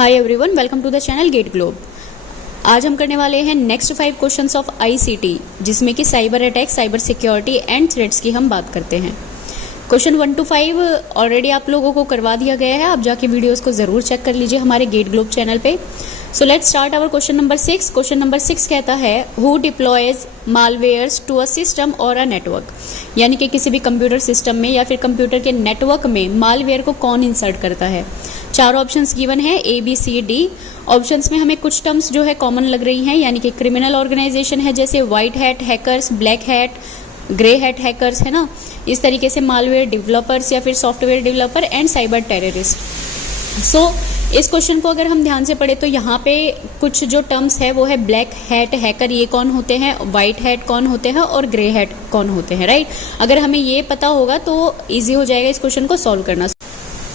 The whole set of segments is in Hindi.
Hi everyone, welcome to the channel Get Globe. आज हम करने वाले हैं नेक्स्ट 5 क्वेश्चंस ऑफ आईसीटी, जिसमें कि cyber attack, cyber security and threats की हम बात करते हैं। क्वेश्चन 1 to 5 ऑलरेडी आप लोगों को करवा दिया गया है, आप जाके वीडियोस को जरूर चेक कर लीजिए हमारे गेट ग्लोब चैनल पे। So let's start our question number 6। Question number 6 कहता है who deploys malwares to a system और अ नेटवर्क, यानी कि किसी भी कंप्यूटर सिस्टम में या फिर कंप्यूटर के नेटवर्क में मालवेयर को कौन इंसर्ट करता है। 4 ऑप्शंस गिवन है A, B, C, D। Options में हमें कुछ टर्म्स जो है कॉमन लग रही हैं, यानी कि क्रिमिनल ऑर्गेनाइजेशन है जैसे white hat hackers, black hat, grey hat hackers, है ना। इस तरीके से मालवेयर डेवलपर्स या फिर software developer and cyber terrorist. So इस क्वेश्चन को अगर हम ध्यान से पढ़े तो यहाँ पे कुछ जो टर्म्स है वो है ब्लैक हैट हैकर, ये कौन होते हैं, व्हाइट हैट कौन होते हैं और ग्रे हैट कौन होते हैं, राइट। अगर हमें ये पता होगा तो ईजी हो जाएगा इस क्वेश्चन को सॉल्व करना।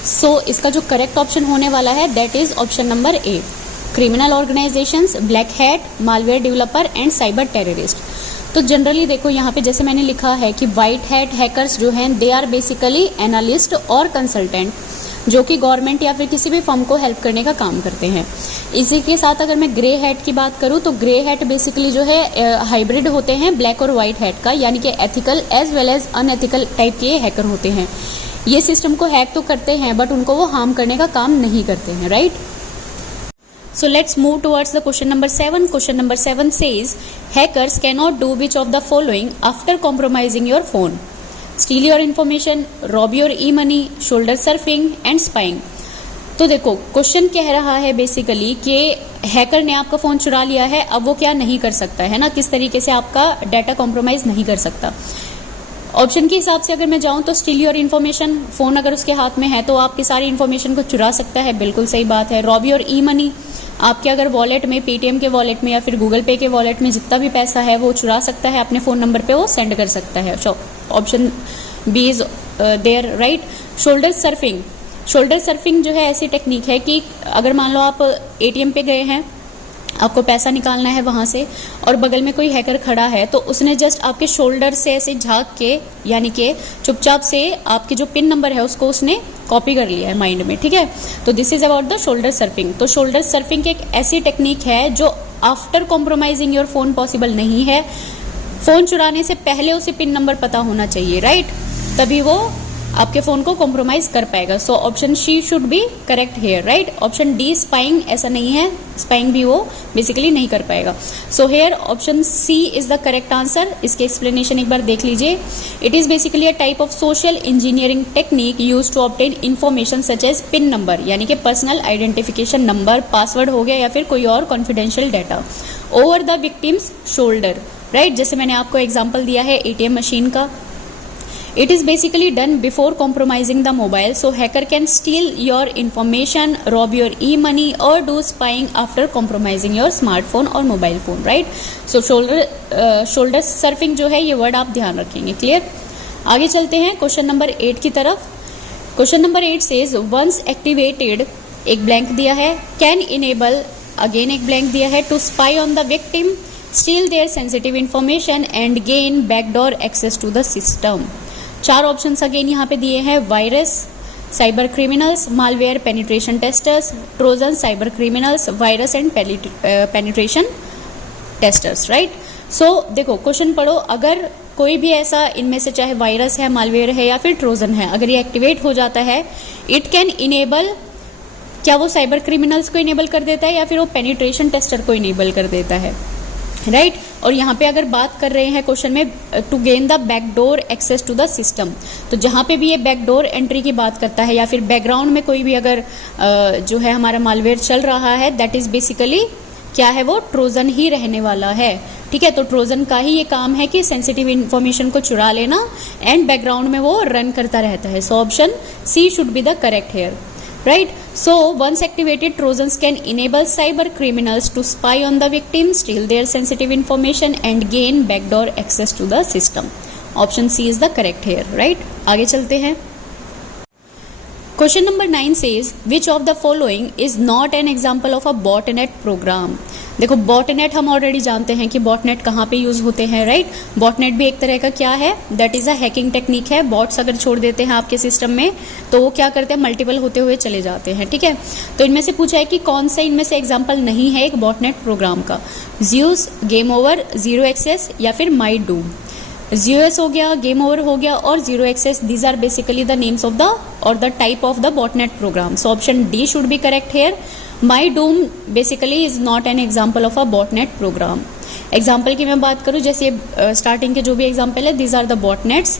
सो इसका जो करेक्ट ऑप्शन होने वाला है that is option number A, criminal organisations, black hat, malware developer and cyber terrorist. तो जनरली देखो यहाँ पे जैसे मैंने लिखा है कि व्हाइट हैट हैकर्स जो हैं दे आर बेसिकली एनालिस्ट और कंसल्टेंट, जो कि गवर्नमेंट या फिर किसी भी फर्म को हेल्प करने का काम करते हैं। इसी के साथ अगर मैं ग्रे हैट की बात करूँ तो ग्रे हैट बेसिकली जो है हाइब्रिड होते हैं ब्लैक और व्हाइट हैट का, यानी कि ethical as well as unethical type के हैकर होते हैं। ये सिस्टम को हैक तो करते हैं बट उनको वो हार्म करने का काम नहीं करते हैं, right. So let's move towards the question number 7. Question number 7 says, hackers cannot do which of the following after compromising your phone? Steal your information, rob your e-money, shoulder surfing and spying. तो देखो क्वेश्चन कह रहा है बेसिकली कि हैकर ने आपका फोन चुरा लिया है, अब वो क्या नहीं कर सकता है ना, किस तरीके से आपका डाटा कॉम्प्रोमाइज नहीं कर सकता। ऑप्शन के हिसाब से अगर मैं जाऊं तो स्टील योर इन्फॉर्मेशन, फोन अगर उसके हाथ में है तो आपकी सारी इन्फॉर्मेशन को चुरा सकता है, बिल्कुल सही बात है। रॉब योर ई मनी, आपके अगर वॉलेट में, पेटीएम के वॉलेट में या फिर गूगल पे के वॉलेट में जितना भी पैसा है वो चुरा सकता है, अपने फोन नंबर पे वो सेंड कर सकता है। Option B is there, right. Shoulder surfing, shoulder surfing जो है ऐसी टेक्निक है कि अगर मान लो आप एटीएम पे गए हैं, आपको पैसा निकालना है वहां से और बगल में कोई हैकर खड़ा है तो उसने जस्ट आपके शोल्डर से ऐसे झांक के, यानी कि चुपचाप से आपके जो पिन नंबर है उसको उसने कॉपी कर लिया है माइंड में, ठीक है। तो this is about the shoulder surfing. तो शोल्डर सर्फिंग एक ऐसी टेक्निक है जो after compromising your phone possible नहीं है। फोन चुराने से पहले उसे पिन नंबर पता होना चाहिए, राइट, तभी वो आपके फोन को कॉम्प्रोमाइज कर पाएगा। So option C should be correct here, right. Option D spying, ऐसा नहीं है, स्पाइंग भी वो बेसिकली नहीं कर पाएगा। So here option C is the correct answer. इसके एक्सप्लेनेशन एक बार देख लीजिए। It is basically a type of social engineering technique use to obtain information such as PIN number, यानी कि पर्सनल आइडेंटिफिकेशन नंबर, पासवर्ड हो गया या फिर कोई और confidential data, over the victims shoulder, right. जैसे मैंने आपको एग्जाम्पल दिया है एटीएम मशीन का। It is basically done before compromising the mobile, so hacker can steal your information, rob your e-money or do spying after compromising your smartphone or mobile phone, right? So shoulder surfing जो है ये वर्ड आप ध्यान रखेंगे, क्लियर। आगे चलते हैं क्वेश्चन नंबर 8 की तरफ। Question number 8 says once activated, एक ब्लैंक दिया है, can enable, अगेन एक ब्लैंक दिया है, to spy on the victim, steal their sensitive information and gain backdoor access to the system। 4 options again यहाँ पे दिए हैं, virus, cyber criminals, malware penetration testers, trojan cyber criminals, virus and penetration testers, right. So देखो क्वेश्चन पढ़ो, अगर कोई भी ऐसा इनमें से चाहे वायरस है, मालवेयर है या फिर ट्रोजन है, अगर ये एक्टिवेट हो जाता है, इट कैन इनेबल, क्या वो साइबर क्रिमिनल्स को इनेबल कर देता है या फिर वो पेनिट्रेशन टेस्टर को इनेबल कर देता है, राइट। और यहाँ पे अगर बात कर रहे हैं क्वेश्चन में to gain the backdoor access to the system, तो जहाँ पे भी ये बैकडोर एंट्री की बात करता है या फिर बैकग्राउंड में कोई भी अगर जो है हमारा मालवेयर चल रहा है, दैट इज बेसिकली क्या है, वो ट्रोजन ही रहने वाला है, ठीक है। तो ट्रोजन का ही ये काम है कि सेंसिटिव इन्फॉर्मेशन को चुरा लेना एंड बैकग्राउंड में वो रन करता रहता है। So option C should be the correct here, right? So once activated, Trojans can enable cyber criminals to spy on the victim, steal their sensitive information and gain backdoor access to the system. Option C is the correct here, right? आगे चलते हैं। Question number 9 says which of the following is not an example of a botnet program. देखो बॉटनेट हम ऑलरेडी जानते हैं कि बॉटनेट कहाँ पे यूज होते हैं, राइट। बॉटनेट भी एक तरह का क्या है, that is a hacking technique है। बॉट्स अगर छोड़ देते हैं आपके सिस्टम में तो वो क्या करते हैं, मल्टीपल होते हुए चले जाते हैं, ठीक है। तो इनमें से पूछा है कि कौन सा इनमें से एग्जाम्पल नहीं है एक बॉटनेट प्रोग्राम का। Zeus, Game Over, Zero Access या फिर माई डूम। ZOS हो गया, गेम ओवर हो गया और zero access, these are basically the names of the और the type of the botnet program. So option D should be correct here. Mydoom basically is not an example of a botnet program. Example की मैं बात करूँ, जैसे स्टार्टिंग के जो भी एग्जाम्पल है दीज आर द बॉटनेट्स,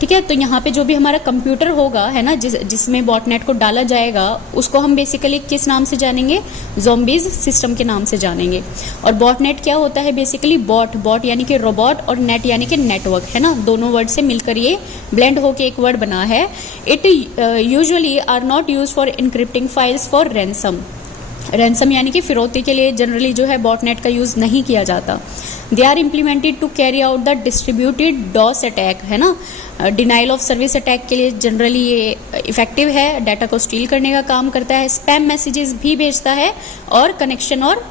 ठीक है। तो यहाँ पे जो भी हमारा कंप्यूटर होगा है ना, जिसमें बॉटनेट को डाला जाएगा, उसको हम बेसिकली किस नाम से जानेंगे, ज़ॉम्बीज सिस्टम के नाम से जानेंगे। और बॉटनेट क्या होता है, बेसिकली बॉट यानी कि रोबोट और नेट यानी कि नेटवर्क, है ना। दोनों वर्ड से मिलकर ये ब्लेंड होके एक वर्ड बना है। It usually are not use for encrypting files for ransom यानी कि फिरौती के लिए जनरली जो है बॉटनेट का यूज नहीं किया जाता। They are implemented to carry out the distributed DoS attack, है ना। डिनाइल ऑफ सर्विस अटैक के लिए जनरली ये इफेक्टिव है, डाटा को स्टील करने का काम करता है, स्पैम मैसेजेस भी भेजता है और कनेक्शन और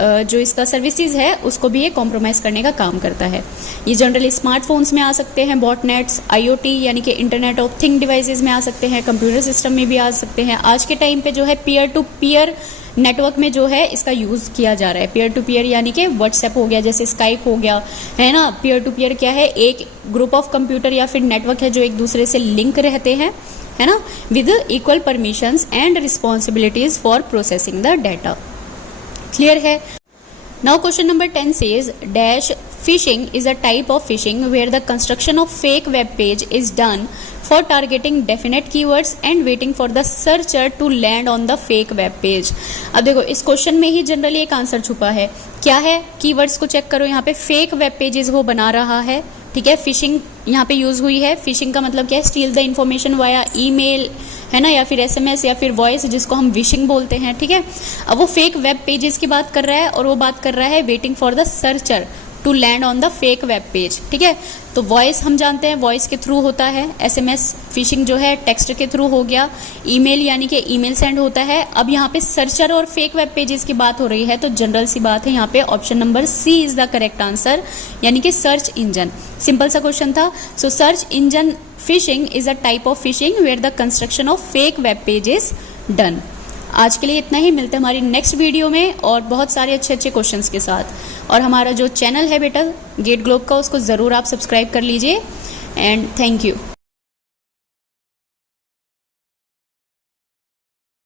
जो इसका सर्विसेज है उसको भी ये कॉम्प्रोमाइज करने का काम करता है। ये जनरली स्मार्टफोन्स में आ सकते हैं बॉटनेट्स, IoT यानी कि इंटरनेट ऑफ थिंग डिवाइसेस में आ सकते हैं, कंप्यूटर सिस्टम में भी आ सकते हैं। आज के टाइम पे जो है पीयर टू पीयर नेटवर्क में जो है इसका यूज किया जा रहा है। पीयर टू पीयर यानी कि व्हाट्सएप हो गया, जैसे स्काइप हो गया, है ना। पीयर टू पीयर क्या है, एक ग्रुप ऑफ कंप्यूटर या फिर नेटवर्क है जो एक दूसरे से लिंक रहते हैं, है ना, with equal permissions and responsibilities for processing the data. Clear है। Now question number 10 says dash phishing is a type of phishing where the construction of fake web page is done for targeting definite keywords and waiting for the searcher to land on the fake web page। अब देखो इस क्वेश्चन में ही जनरली एक आंसर छुपा है। क्या है, कीवर्ड्स को चेक करो। यहाँ पे फेक वेब पेजेस वो बना रहा है, ठीक है। फिशिंग यहाँ पे यूज हुई है। फिशिंग का मतलब क्या है, steel the information via email, है ना, या फिर SMS या फिर वॉइस, जिसको हम विशिंग बोलते हैं, ठीक है। अब वो फेक वेब पेजेस की बात कर रहा है और वो बात कर रहा है waiting for the searcher to land on the fake web page, ठीक है। तो वॉइस हम जानते हैं वॉइस के थ्रू होता है, SMS फिशिंग जो है टेक्स्ट के थ्रू हो गया, ईमेल यानी कि ईमेल सेंड होता है। अब यहाँ पे सर्चर और फेक वेब पेजेस की बात हो रही है तो जनरल सी बात है, यहाँ पे option number C is the correct answer, यानी कि सर्च इंजन। सिंपल सा क्वेश्चन था। So search engine phishing is a type of phishing where the construction of fake web page is done. आज के लिए इतना ही, मिलते हैं हमारी नेक्स्ट वीडियो में और बहुत सारे अच्छे अच्छे क्वेश्चंस के साथ। और हमारा जो चैनल है बेटा गेट ग्लोब का, उसको ज़रूर आप सब्सक्राइब कर लीजिए एंड थैंक यू।